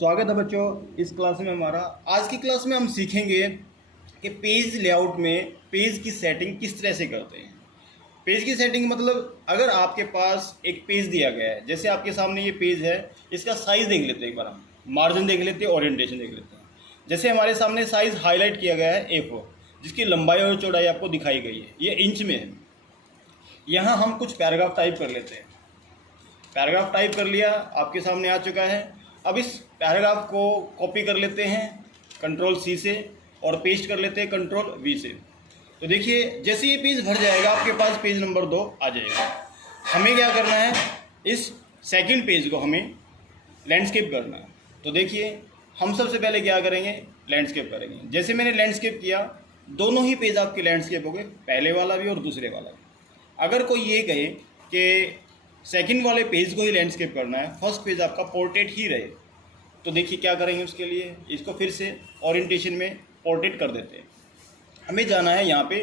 स्वागत है बच्चों इस क्लास में हमारा। आज की क्लास में हम सीखेंगे कि पेज लेआउट में पेज की सेटिंग किस तरह से करते हैं। पेज की सेटिंग मतलब अगर आपके पास एक पेज दिया गया है, जैसे आपके सामने ये पेज है, इसका साइज़ देख लेते हैं एक बार, हम मार्जिन देख लेते हैं, ओरिएंटेशन देख लेते हैं। जैसे हमारे सामने साइज़ हाईलाइट किया गया है A4, जिसकी लंबाई और चौड़ाई आपको दिखाई गई है, ये इंच में है। यहाँ हम कुछ पैराग्राफ टाइप कर लेते हैं। पैराग्राफ टाइप कर लिया, आपके सामने आ चुका है। अब इस पैराग्राफ को कॉपी कर लेते हैं Ctrl+C से और पेस्ट कर लेते हैं Ctrl+V से। तो देखिए जैसे ये पेज भर जाएगा आपके पास पेज नंबर 2 आ जाएगा। हमें क्या करना है, इस सेकंड पेज को हमें लैंडस्केप करना है। तो देखिए हम सबसे पहले क्या करेंगे, लैंडस्केप करेंगे। जैसे मैंने लैंडस्केप किया, दोनों ही पेज आपके लैंडस्केप हो गए, पहले वाला भी और दूसरे वाला भी। अगर कोई ये कहे कि सेकंड वाले पेज को ही लैंडस्केप करना है, फर्स्ट पेज आपका पोर्ट्रेट ही रहे, तो देखिए क्या करेंगे उसके लिए, इसको फिर से ओरिएंटेशन में पोर्ट्रेट कर देते हैं। हमें जाना है यहाँ पे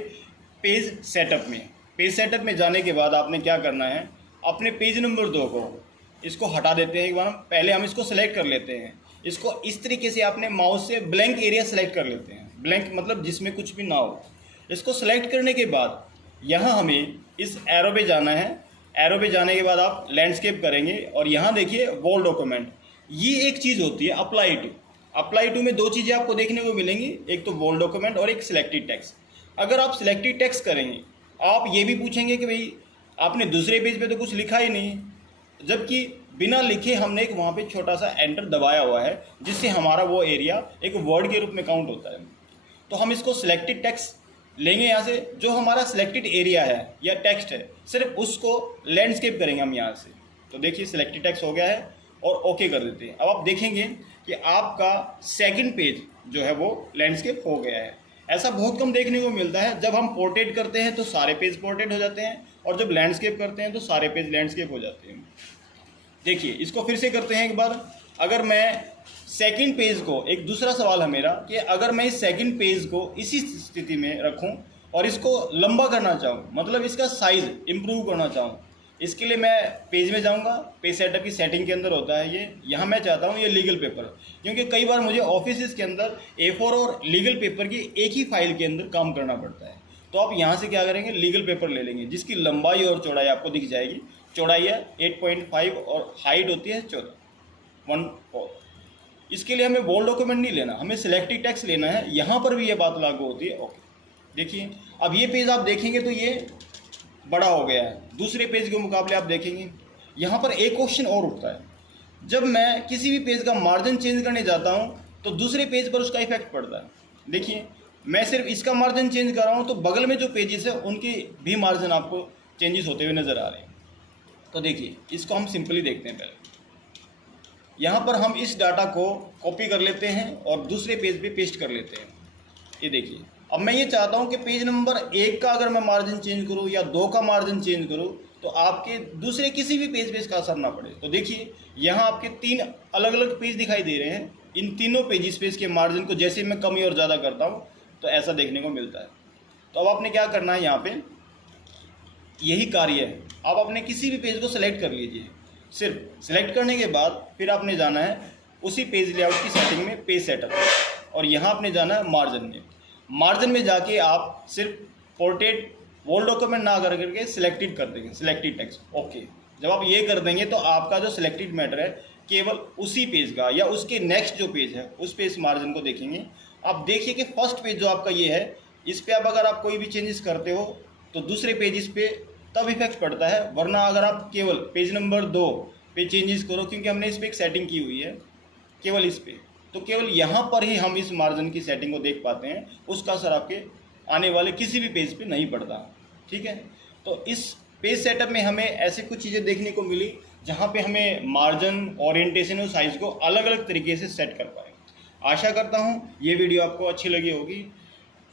पेज सेटअप में। पेज सेटअप में जाने के बाद आपने क्या करना है, अपने पेज नंबर 2 को इसको हटा देते हैं। एक बार पहले हम इसको सेलेक्ट कर लेते हैं। इसको इस तरीके से आपने माउस से ब्लैंक एरिया सेलेक्ट कर लेते हैं। ब्लैंक मतलब जिसमें कुछ भी ना हो। इसको सेलेक्ट करने के बाद यहाँ हमें इस एरो पे जाना है। एरो पे जाने के बाद आप लैंडस्केप करेंगे और यहाँ देखिए वॉल डॉक्यूमेंट, ये एक चीज़ होती है अप्लाई टू। अप्लाई टू में दो चीज़ें आपको देखने को मिलेंगी, एक तो वॉल डॉक्यूमेंट और एक सिलेक्टेड टेक्स्ट। अगर आप सिलेक्टेड टेक्स्ट करेंगे, आप ये भी पूछेंगे कि भाई आपने दूसरे पेज पे तो कुछ लिखा ही नहीं, जबकि बिना लिखे हमने एक वहाँ पे छोटा सा एंटर दबाया हुआ है, जिससे हमारा वो एरिया एक वर्ड के रूप में काउंट होता है। तो हम इसको सिलेक्टेड टेक्स्ट लेंगे, यहाँ से जो हमारा सिलेक्टेड एरिया है या टेक्स्ट है, सिर्फ उसको लैंडस्केप करेंगे हम यहाँ से। तो देखिए सिलेक्टेड टेक्स्ट हो गया है और ओके कर देते हैं। अब आप देखेंगे कि आपका सेकंड पेज जो है वो लैंडस्केप हो गया है। ऐसा बहुत कम देखने को मिलता है। जब हम पोर्ट्रेट करते हैं तो सारे पेज पोर्ट्रेट हो जाते हैं, और जब लैंडस्केप करते हैं तो सारे पेज लैंडस्केप हो जाते हैं। देखिए इसको फिर से करते हैं एक बार। अगर मैं सेकंड पेज को, एक दूसरा सवाल है मेरा कि अगर मैं इस सेकंड पेज को इसी स्थिति में रखूं और इसको लंबा करना चाहूं, मतलब इसका साइज़ इम्प्रूव करना चाहूं, इसके लिए मैं पेज में जाऊंगा। पेज सेटअप की सेटिंग के अंदर होता है ये। यहाँ मैं चाहता हूँ ये लीगल पेपर, क्योंकि कई बार मुझे ऑफिस के अंदर A4 और लीगल पेपर की एक ही फाइल के अंदर काम करना पड़ता है। तो आप यहाँ से क्या करेंगे, लीगल पेपर ले लेंगे, जिसकी लंबाई और चौड़ाई आपको दिख जाएगी। चौड़ाई है 8.5 और हाइट होती है 1/4। इसके लिए हमें वॉल डॉक्यूमेंट नहीं लेना, हमें सिलेक्टेड टेक्स्ट लेना है। यहाँ पर भी ये बात लागू होती है। ओके, देखिए अब ये पेज आप देखेंगे तो ये बड़ा हो गया है। दूसरे पेज के मुकाबले आप देखेंगे यहाँ पर एक क्वेश्चन और उठता है। जब मैं किसी भी पेज का मार्जिन चेंज करने जाता हूँ तो दूसरे पेज पर उसका इफेक्ट पड़ता है। देखिए मैं सिर्फ इसका मार्जिन चेंज कर रहा हूँ, तो बगल में जो पेजेस है उनके भी मार्जिन आपको चेंजेस होते हुए नज़र आ रहे हैं। तो देखिए इसको हम सिंपली देखते हैं। पहले यहाँ पर हम इस डाटा को कॉपी कर लेते हैं और दूसरे पेज पे पेस्ट कर लेते हैं। ये देखिए अब मैं ये चाहता हूँ कि पेज नंबर 1 का अगर मैं मार्जिन चेंज करूँ या 2 का मार्जिन चेंज करूँ तो आपके दूसरे किसी भी पेज पे इसका असर ना पड़े। तो देखिए यहाँ आपके 3 अलग अलग पेज दिखाई दे रहे हैं। इन तीनों पेजेस पे इसके मार्जिन को जैसे मैं कमी और ज़्यादा करता हूँ तो ऐसा देखने को मिलता है। तो अब आपने क्या करना है, यहाँ पर यही कार्य है। आप अपने किसी भी पेज को सिलेक्ट कर लीजिए। सिर्फ सिलेक्ट करने के बाद फिर आपने जाना है उसी पेज लेआउट की सेटिंग में, पेज सेटअप, और यहाँ आपने जाना है मार्जिन में। मार्जिन में जाके आप सिर्फ पोर्ट्रेट वॉल डॉक्यूमेंट ना करके सिलेक्टेड कर देंगे, सिलेक्टेड टेक्स्ट। ओके, जब आप ये कर देंगे तो आपका जो सिलेक्टेड मैटर है केवल उसी पेज का या उसके नेक्स्ट जो पेज है उस पे इस मार्जिन को देखेंगे। आप देखिए कि फर्स्ट पेज जो आपका ये है, इस पर आप अगर आप कोई भी चेंजेस करते हो तो दूसरे पेज पे तब इफेक्ट पड़ता है। वरना अगर आप केवल पेज नंबर 2 पे चेंजेस करो, क्योंकि हमने इस पर एक सेटिंग की हुई है केवल इस पे, तो केवल यहाँ पर ही हम इस मार्जिन की सेटिंग को देख पाते हैं। उसका असर आपके आने वाले किसी भी पेज पे नहीं पड़ता। ठीक है, तो इस पेज सेटअप में हमें ऐसे कुछ चीज़ें देखने को मिली जहाँ पे हमें मार्जिन, ओरिएंटेशन और साइज़ को अलग अलग तरीके से सेट कर पाए। आशा करता हूँ ये वीडियो आपको अच्छी लगी होगी।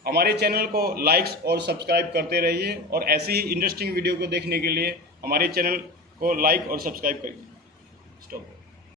हमारे चैनल को लाइक्स और सब्सक्राइब करते रहिए, और ऐसे ही इंटरेस्टिंग वीडियो को देखने के लिए हमारे चैनल को लाइक और सब्सक्राइब करिए। स्टॉप।